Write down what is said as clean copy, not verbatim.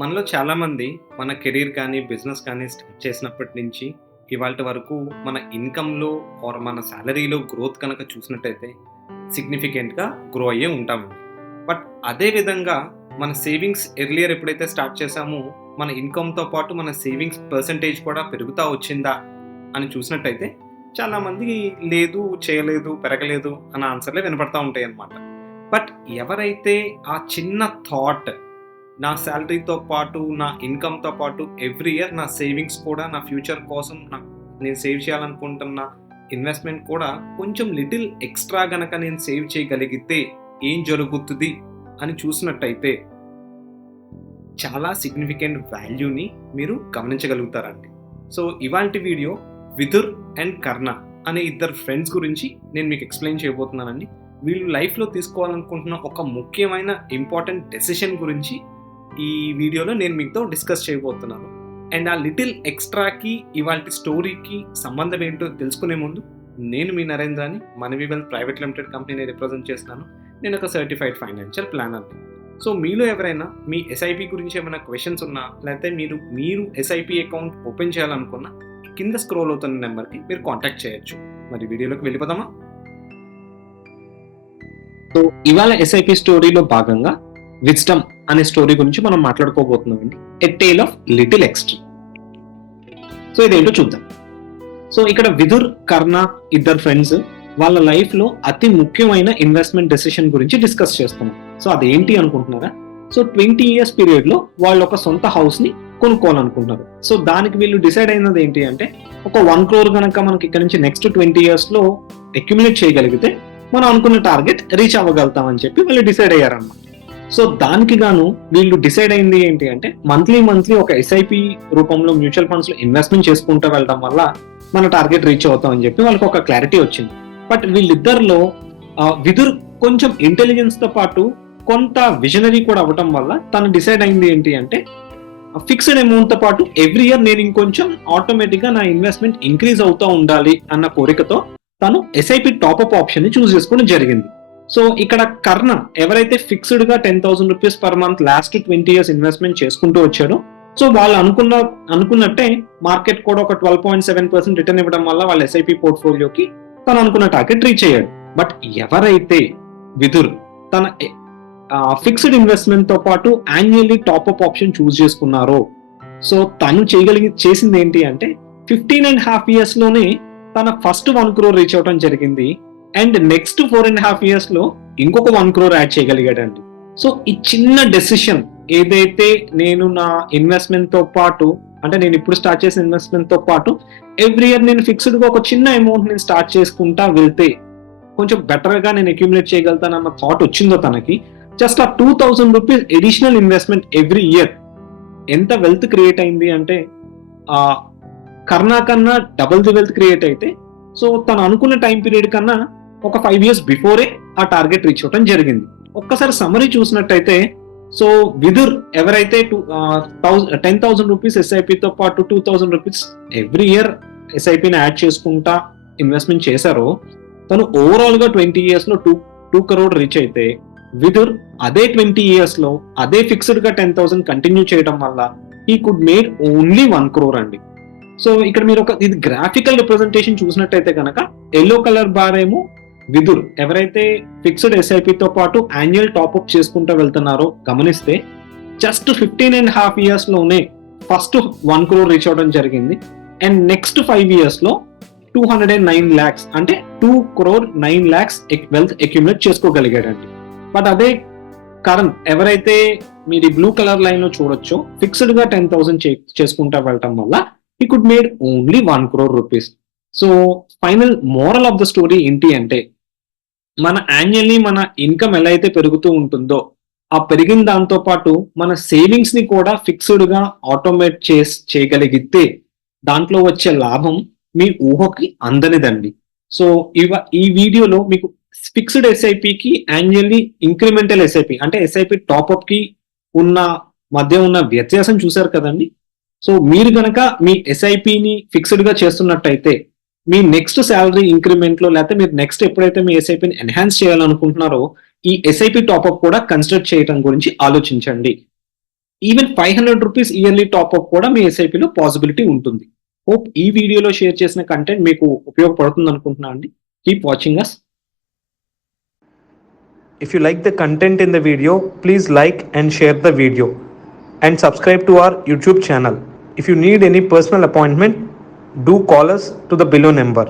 మనలో చాలామంది మన కెరీర్ కానీ, బిజినెస్ కానీ స్టార్ట్ చేసినప్పటి నుంచి ఇవాల్టి వరకు మన ఇన్‌కమ్‌లో ఆర్ మన సాలరీలో గ్రోత్ కనుక చూసినట్టయితే సిగ్నిఫికెంట్‌గా గ్రో అయ్యే ఉంటామండి. బట్ అదే విధంగా మన సేవింగ్స్ ఎర్లియర్ ఎప్పుడైతే స్టార్ట్ చేశామో మన ఇన్‌కమ్‌తో పాటు మన సేవింగ్స్ పర్సెంటేజ్ కూడా పెరుగుతా వచ్చిందా అని చూసినట్టయితే చాలామంది లేదు, చేయలేదు, పెరగలేదు అన్న ఆన్సర్‌లే వినపడతా ఉంటాయన్నమాట. బట్ ఎవరైతే ఆ చిన్న థాట్ నా సాలరీతో పాటు, నా ఇన్‌కమ్‌తో పాటు ఎవ్రీ ఇయర్ నా సేవింగ్స్ కూడా నా ఫ్యూచర్ కోసం నేను సేవ్ చేయాలనుకుంటున్న ఇన్వెస్ట్‌మెంట్ కూడా కొంచెం లిటిల్ ఎక్స్‌ట్రా గనక నేను సేవ్ చేయగలిగితే ఏం జరుగుతది అని చూసినట్టయితే చాలా సిగ్నిఫికెంట్ వాల్యూని మీరు గమనించగలుగుతారండి. సో ఇవాల్టి వీడియో విదుర్ అండ్ కర్ణ అనే ఇద్దరు ఫ్రెండ్స్ గురించి నేను మీకు ఎక్స్‌ప్లెయిన్ చేయబోతున్నానండి. వీళ్ళు లైఫ్‌లో తీసుకోవాలనుకుంటున్న ఒక ముఖ్యమైన ఇంపార్టెంట్ డెసిషన్ గురించి ఈ వీడియోలో నేను మీతో డిస్కస్ చేయబోతున్నాను. అండ్ ఆ లిటిల్ ఎక్స్‌ట్రాకి ఇవాల్టి స్టోరీకి సంబంధం ఏంటో తెలుసుకునే ముందు నేను మీ నరేంద్రని మనవి వెల్త్ ప్రైవేట్ లిమిటెడ్ కంపెనీని రిప్రజెంట్ చేస్తున్నాను. నేను ఒక సర్టిఫైడ్ ఫైనాన్షియల్ ప్లానర్‌ని. సో మీలో ఎవరైనా మీ ఎస్ఐపి గురించి ఏమైనా క్వెషన్స్ ఉన్నా లేకపోతే మీరు ఎస్ఐపి అకౌంట్ ఓపెన్ చేయాలనుకున్నా కింద స్క్రోల్ అవుతున్న నెంబర్‌కి మీరు కాంటాక్ట్ చేయొచ్చు. మరి వీడియోలోకి వెళ్ళిపోదామా? సో ఇవాళ ఎస్ఐపి స్టోరీలో భాగంగా విజ్డమ్ అనే స్టోరీ గురించి మనం మాట్లాడుకోబోతున్నామండి. ఎ tale of little extra. So ఇదేంటో చూద్దాం. సో ఇక్కడ విదుర్, కర్ణ ఇద్దరు ఫ్రెండ్స్ వాళ్ళ లైఫ్ లో అతి ముఖ్యమైన ఇన్వెస్ట్మెంట్ డెసిషన్ గురించి డిస్కస్ చేస్తున్నాం. సో అదేంటి అనుకుంటున్నారా? సో 20 years పీరియడ్ లో వాళ్ళు ఒక సొంత హౌస్ ని కొనుక్కోవాలనుకుంటున్నారు. సో దానికి వీళ్ళు డిసైడ్ అయినది ఏంటి అంటే ఒక 1 crore కనుక మనకి ఇక్కడ నుంచి నెక్స్ట్ 20 years లో అక్యుములేట్ చేయగలిగితే మనం అనుకున్న టార్గెట్ రీచ్ అవ్వగలుగుతాం అని చెప్పి వాళ్ళు డిసైడ్ అయ్యారన్నమాట. సో దానికి గాను వీళ్ళు డిసైడ్ అయింది ఏంటి అంటే మంత్లీ ఒక ఎస్ఐపి రూపంలో మ్యూచువల్ ఫండ్స్ లో ఇన్వెస్ట్మెంట్ చేసుకుంటూ వెళ్ళడం వల్ల మన టార్గెట్ రీచ్ అవుతాం అని చెప్పి వాళ్ళకి ఒక క్లారిటీ వచ్చింది. బట్ వీళ్ళిద్దరిలో విదుర్ కొంచెం ఇంటెలిజెన్స్ తో పాటు కొంత విజనరీ కూడా అవ్వటం వల్ల తను డిసైడ్ అయింది ఏంటి అంటే ఫిక్స్డ్ అమౌంట్ తో పాటు ఎవ్రీ ఇయర్ నేను ఇంకొంచెం ఆటోమేటిక్ గా నా ఇన్వెస్ట్మెంట్ ఇంక్రీజ్ అవుతూ ఉండాలి అన్న కోరికతో తను ఎస్ఐపి టాప్అప్ ఆప్షన్ ని చూస్ చేసుకోవడం జరిగింది. సో ఇక్కడ కర్ణ ఎవరైతే ఫిక్స్డ్ గా 10,000 rupees per month last 20 years investment చేసుకుంటూ వచ్చారో సో వాళ్ళు అనుకున్నట్టే మార్కెట్ కూడా ఒక 12.7% రిటర్న్ ఇవ్వడం వల్ల వాళ్ళ ఎస్ఐపి పోర్ట్ఫోలియోకి తను అనుకున్న టార్గెట్ రీచ్ అయ్యాడు. బట్ ఎవరైతే విదుర్ తన ఫిక్స్డ్ ఇన్వెస్ట్మెంట్ తో పాటు యాన్యువల్లీ టాప్అప్ ఆప్షన్ చూస్ చేసుకున్నారో సో తను చేసింది ఏంటి అంటే 15.5 years లోనే తన ఫస్ట్ 1 crore రీచ్ అవడం జరిగింది. అండ్ నెక్స్ట్ 4.5 years లో ఇంకొక 1 crore యాడ్ చేయగలిగాడండి. సో ఈ చిన్న డెసిషన్ ఏదైతే నేను నా ఇన్వెస్ట్మెంట్ తో పాటు అంటే నేను ఇప్పుడు స్టార్ట్ చేసిన ఇన్వెస్ట్మెంట్ తో పాటు ఎవ్రీ ఇయర్ నేను ఫిక్స్డ్ గా ఒక చిన్న అమౌంట్ నేను స్టార్ట్ చేసుకుంటా వెళ్తే కొంచెం బెటర్ గా నేను అక్యుములేట్ చేయగలుగుతానన్న థాట్ వచ్చిందో తనకి జస్ట్ ఆ 2,000 rupees additional investment every year ఎంత వెల్త్ క్రియేట్ అయింది అంటే ఆ కర్ణ కన్నా డబుల్ ది వెల్త్ క్రియేట్ అయితే సో తను అనుకున్న టైం పీరియడ్ కన్నా ఒక 5 years బిఫోరే ఆ టార్గెట్ రీచ్ అవడం జరిగింది. ఒక్కసారి సమరీ చూసినట్టయితే సో విదుర్ ఎవరైతే 10,000 రూపీస్ ఎస్ఐపితో పాటు 2,000 రూపీస్ ఎవ్రీ ఇయర్ ఎస్ఐపిని యాడ్ చేసుకుంటా ఇన్వెస్ట్మెంట్ చేశారో తను ఓవరాల్ గా 20 years లో 2 crore రీచ్ అయితే విదుర్ అదే 20 years లో అదే ఫిక్స్డ్ గా 10,000 కంటిన్యూ చేయడం వల్ల ఈ కుడ్ మేడ్ ఓన్లీ 1 crore అండి. సో ఇక్కడ మీరు ఇది గ్రాఫికల్ రిప్రజెంటేషన్ చూసినట్టయితే కనుక ఎల్లో కలర్ బార్ ఏమో విదుర్ ఎవరైతే ఫిక్స్డ్ ఎస్ఐపితో పాటు యాన్యువల్ టాప్అప్ చేసుకుంటూ వెళ్తున్నారో గమనిస్తే జస్ట్ 15.5 years లోనే ఫస్ట్ 1 crore రీచ్ అవడం జరిగింది. అండ్ నెక్స్ట్ 5 years లో 209 lakhs అంటే 2,09 lakhs వెల్త్ అక్యుములేట్ చేసుకోగలిగాడండి. బట్ అదే కరణ్ ఎవరైతే మీరు బ్లూ కలర్ లైన్ లో చూడొచ్చో ఫిక్స్డ్ గా 10,000 చేసుకుంటా వెళ్ళటం వల్ల he could made only 1 crore rupees. So final moral of the story ఏంటి అంటే మన యాన్యువల్లీ మన ఇన్కమ్ ఎలా అయితే పెరుగుతూ ఉంటుందో ఆ పెరిగిన దాంతో పాటు మన సేవింగ్స్ ని కూడా ఫిక్స్డ్ గా ఆటోమేట్ చేయగలిగితే దాంట్లో వచ్చే లాభం మీ ఊహకి అందనిదండి. సో ఈ వీడియోలో మీకు ఫిక్స్డ్ ఎస్ఐపికి యాన్యువల్లీ ఇంక్రిమెంటల్ ఎస్ఐపి అంటే ఎస్ఐపి టాప్అప్ కి ఉన్న మధ్య ఉన్న వ్యత్యాసం చూసారు కదండి. సో మీరు కనుక మీ ఎస్ఐపిని ఫిక్స్డ్ గా చేస్తున్నట్టయితే మీ నెక్స్ట్ శాలరీ ఇంక్రిమెంట్ లో లేకపోతే మీరు నెక్స్ట్ ఎప్పుడైతే మీ ఎస్ఐపిని ఎన్హాన్స్ చేయాలనుకుంటున్నారో ఈ ఎస్ఐపి టాప్అప్ కూడా కన్సిడర్ చేయడం గురించి ఆలోచించండి. ఈవెన్ 500 రూపీస్ ఇయర్లీ టాప్అప్ కూడా మీ ఎస్ఐపిలో పాసిబిలిటీ ఉంటుంది. హోప్ ఈ వీడియోలో షేర్ చేసిన కంటెంట్ మీకు ఉపయోగపడుతుంది అనుకుంటున్నా అండి. Keep watching us. If you like the content in the video, please like and share the video and subscribe to our YouTube channel. If you need any personal appointment, do call us to the below number.